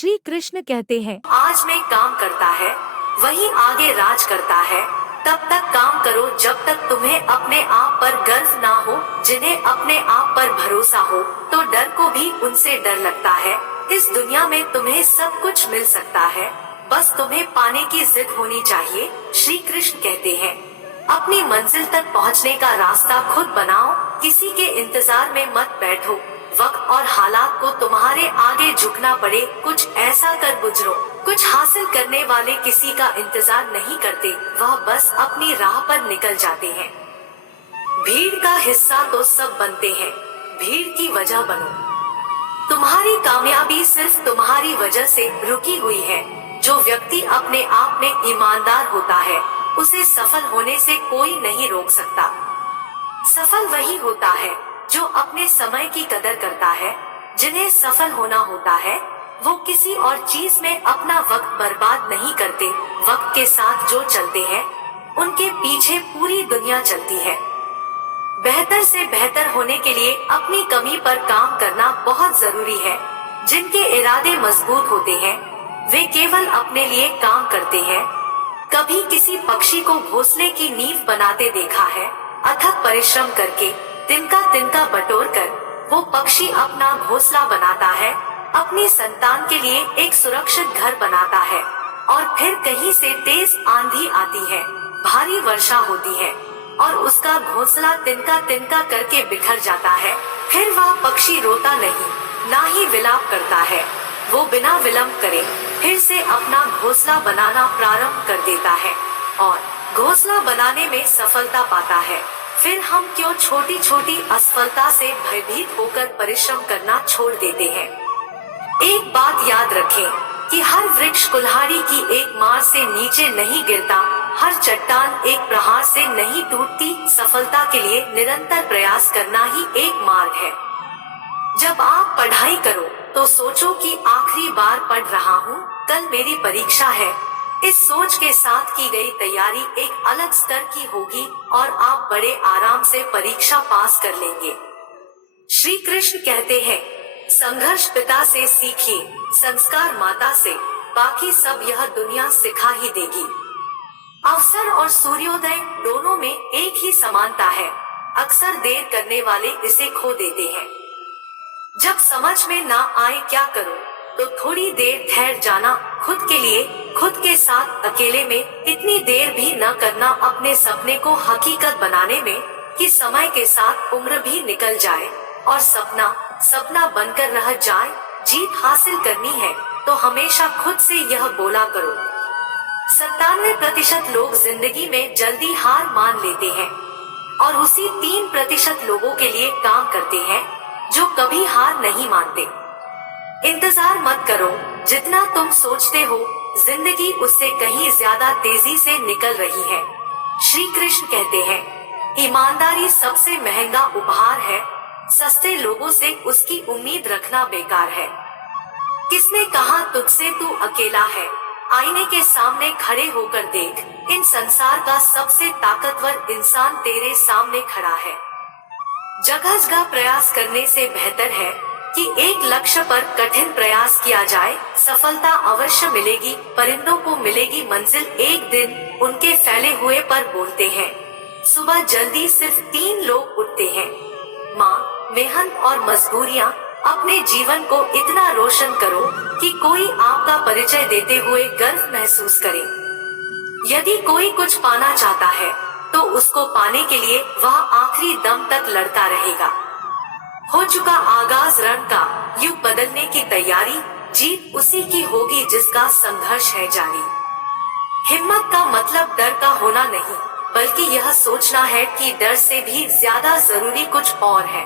श्री कृष्ण कहते हैं, आज में काम करता है वही आगे राज करता है। तब तक काम करो जब तक तुम्हें अपने आप पर गर्व ना हो। जिन्हें अपने आप पर भरोसा हो तो डर को भी उनसे डर लगता है। इस दुनिया में तुम्हें सब कुछ मिल सकता है, बस तुम्हें पाने की जिद होनी चाहिए। श्री कृष्ण कहते हैं, अपनी मंजिल तक पहुंचने का रास्ता खुद बनाओ, किसी के इंतजार में मत बैठो। वक्त और हालात को तुम्हारे आगे झुकना पड़े, कुछ ऐसा कर गुजरो। कुछ हासिल करने वाले किसी का इंतजार नहीं करते, वह बस अपनी राह पर निकल जाते हैं। भीड़ का हिस्सा तो सब बनते हैं, भीड़ की वजह बनो। तुम्हारी कामयाबी सिर्फ तुम्हारी वजह से रुकी हुई है। जो व्यक्ति अपने आप में ईमानदार होता है उसे सफल होने से कोई नहीं रोक सकता। सफल वही होता है जो अपने समय की कदर करता है। जिन्हें सफल होना होता है वो किसी और चीज में अपना वक्त बर्बाद नहीं करते। वक्त के साथ जो चलते हैं उनके पीछे पूरी दुनिया चलती है। बेहतर से बेहतर होने के लिए अपनी कमी पर काम करना बहुत जरूरी है। जिनके इरादे मजबूत होते हैं वे केवल अपने लिए काम करते हैं। कभी किसी पक्षी को घोंसले की नींव बनाते देखा है? अथक परिश्रम करके तिनका बटोर कर वो पक्षी अपना घोंसला बनाता है, अपनी संतान के लिए एक सुरक्षित घर बनाता है। और फिर कहीं से तेज आंधी आती है, भारी वर्षा होती है और उसका घोंसला तिनका करके बिखर जाता है। फिर वह पक्षी रोता नहीं, ना ही विलाप करता है। वो बिना विलंब करे फिर से अपना घोंसला बनाना प्रारंभ कर देता है और घोंसला बनाने में सफलता पाता है। फिर हम क्यों छोटी छोटी असफलता से भयभीत होकर परिश्रम करना छोड़ देते हैं? एक बात याद रखें कि हर वृक्ष कुल्हाड़ी की एक मार से नीचे नहीं गिरता, हर चट्टान एक प्रहार से नहीं टूटती। सफलता के लिए निरंतर प्रयास करना ही एक मार्ग है। जब आप पढ़ाई करो तो सोचो कि आखिरी बार पढ़ रहा हूँ, कल मेरी परीक्षा है। इस सोच के साथ की गई तैयारी एक अलग स्तर की होगी और आप बड़े आराम से परीक्षा पास कर लेंगे। श्री कृष्ण कहते हैं, संघर्ष पिता से सीखिए, संस्कार माता से, बाकी सब यह दुनिया सिखा ही देगी। अवसर और सूर्योदय दोनों में एक ही समानता है। अक्सर देर करने वाले इसे खो देते हैं। जब समझ में ना आए क्या करो तो थोड़ी देर ठहर जाना। खुद के लिए, खुद के साथ अकेले में इतनी देर भी न करना अपने सपने को हकीकत बनाने में कि समय के साथ उम्र भी निकल जाए और सपना बनकर रह जाए। जीत हासिल करनी है तो हमेशा खुद से यह बोला करो। 97% लोग जिंदगी में जल्दी हार मान लेते हैं और उसी 3% लोगों के लिए काम करते हैं जो कभी हार नहीं मानते। इंतजार मत करो, जितना तुम सोचते हो जिंदगी उससे कहीं ज्यादा तेजी से निकल रही है। श्री कृष्ण कहते हैं, ईमानदारी सबसे महंगा उपहार है। सस्ते लोगों से उसकी उम्मीद रखना बेकार है। किसने कहा तुझसे तू अकेला है? आईने के सामने खड़े होकर देख, इन संसार का सबसे ताकतवर इंसान तेरे सामने खड़ा है। जगह जगह प्रयास करने से बेहतर है कि एक लक्ष्य पर कठिन प्रयास किया जाए। सफलता अवश्य मिलेगी, परिंदों को मिलेगी मंजिल एक दिन। उनके फैले हुए पर बोलते हैं। सुबह जल्दी सिर्फ 3 लोग उठते हैं, माँ, मेहनत और मजबूरियाँ। अपने जीवन को इतना रोशन करो कि कोई आपका परिचय देते हुए गर्व महसूस करे। यदि कोई कुछ पाना चाहता है तो उसको पाने के लिए वह आखिरी दम तक लड़ता रहेगा। हो चुका आगाज रण का, युग बदलने की तैयारी। जीत उसी की होगी जिसका संघर्ष है जारी। हिम्मत का मतलब डर का होना नहीं, बल्कि यह सोचना है कि डर से भी ज्यादा जरूरी कुछ और है।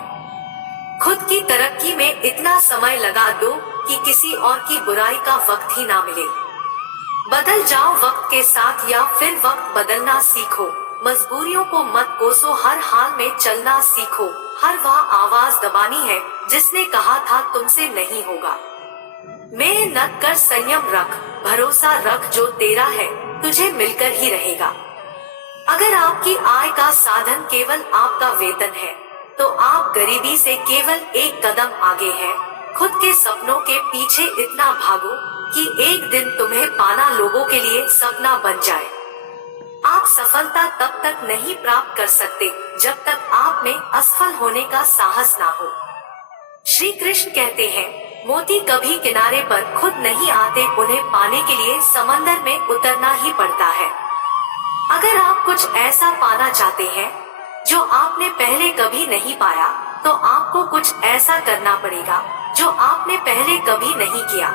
खुद की तरक्की में इतना समय लगा दो कि किसी और की बुराई का वक्त ही ना मिले। बदल जाओ वक्त के साथ या फिर वक्त बदलना सीखो। मजबूरियों को मत कोसो, हर हाल में चलना सीखो। हर वह आवाज दबानी है जिसने कहा था तुमसे नहीं होगा। मेहनत कर, संयम रख, भरोसा रख, जो तेरा है तुझे मिलकर ही रहेगा। अगर आपकी आय का साधन केवल आपका वेतन है तो आप गरीबी से केवल एक कदम आगे हैं। खुद के सपनों के पीछे इतना भागो कि एक दिन तुम्हें पाना लोगों के लिए सपना बन जाए। आप सफलता तब तक नहीं प्राप्त कर सकते जब तक आप में असफल होने का साहस ना हो। श्री कृष्ण कहते हैं, मोती कभी किनारे पर खुद नहीं आते, उन्हें पाने के लिए समंदर में उतरना ही पड़ता है। अगर आप कुछ ऐसा पाना चाहते हैं जो आपने पहले कभी नहीं पाया, तो आपको कुछ ऐसा करना पड़ेगा जो आपने पहले कभी नहीं किया।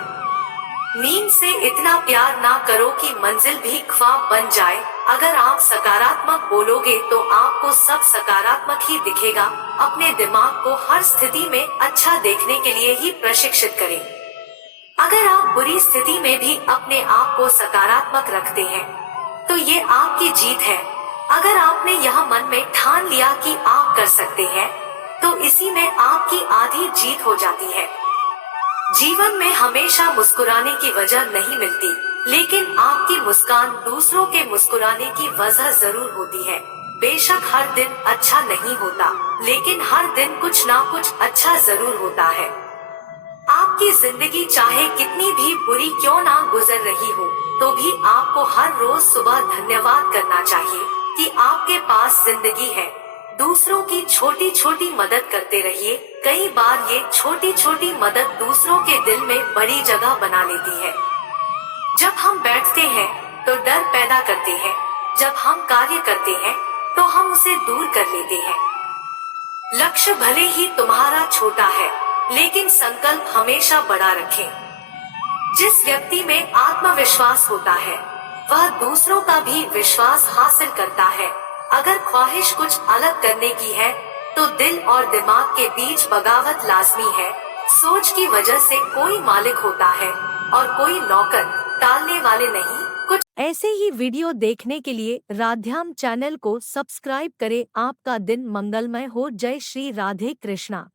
नींद से इतना प्यार ना करो कि मंजिल भी ख्वाब बन जाए। अगर आप सकारात्मक बोलोगे तो आपको सब सकारात्मक ही दिखेगा। अपने दिमाग को हर स्थिति में अच्छा देखने के लिए ही प्रशिक्षित करें। अगर आप बुरी स्थिति में भी अपने आप को सकारात्मक रखते हैं, तो ये आपकी जीत है। अगर आपने यह मन में ठान लिया कि आप कर सकते हैं, तो इसी में आपकी आधी जीत हो जाती है। जीवन में हमेशा मुस्कुराने की वजह नहीं मिलती, लेकिन आपकी मुस्कान दूसरों के मुस्कुराने की वजह जरूर होती है। बेशक हर दिन अच्छा नहीं होता, लेकिन हर दिन कुछ ना कुछ अच्छा जरूर होता है। आपकी जिंदगी चाहे कितनी भी बुरी क्यों ना गुजर रही हो, तो भी आपको हर रोज सुबह धन्यवाद करना चाहिए कि आपके पास जिंदगी है। दूसरों की छोटी छोटी मदद करते रहिए। कई बार ये छोटी छोटी मदद दूसरों के दिल में बड़ी जगह बना लेती है। जब हम बैठते हैं तो डर पैदा करते हैं, जब हम कार्य करते हैं तो हम उसे दूर कर लेते हैं। लक्ष्य भले ही तुम्हारा छोटा है, लेकिन संकल्प हमेशा बड़ा रखें। जिस व्यक्ति में आत्मविश्वास होता है, वह दूसरों का भी विश्वास हासिल करता है। अगर ख्वाहिश कुछ अलग करने की है, तो दिल और दिमाग के बीच बगावत लाजमी है। सोच की वजह से कोई मालिक होता है और कोई नौकर, टालने वाले नहीं। कुछ ऐसे ही वीडियो देखने के लिए राधेश्याम चैनल को सब्सक्राइब करें। आपका दिन मंगलमय हो। जय श्री राधे कृष्णा।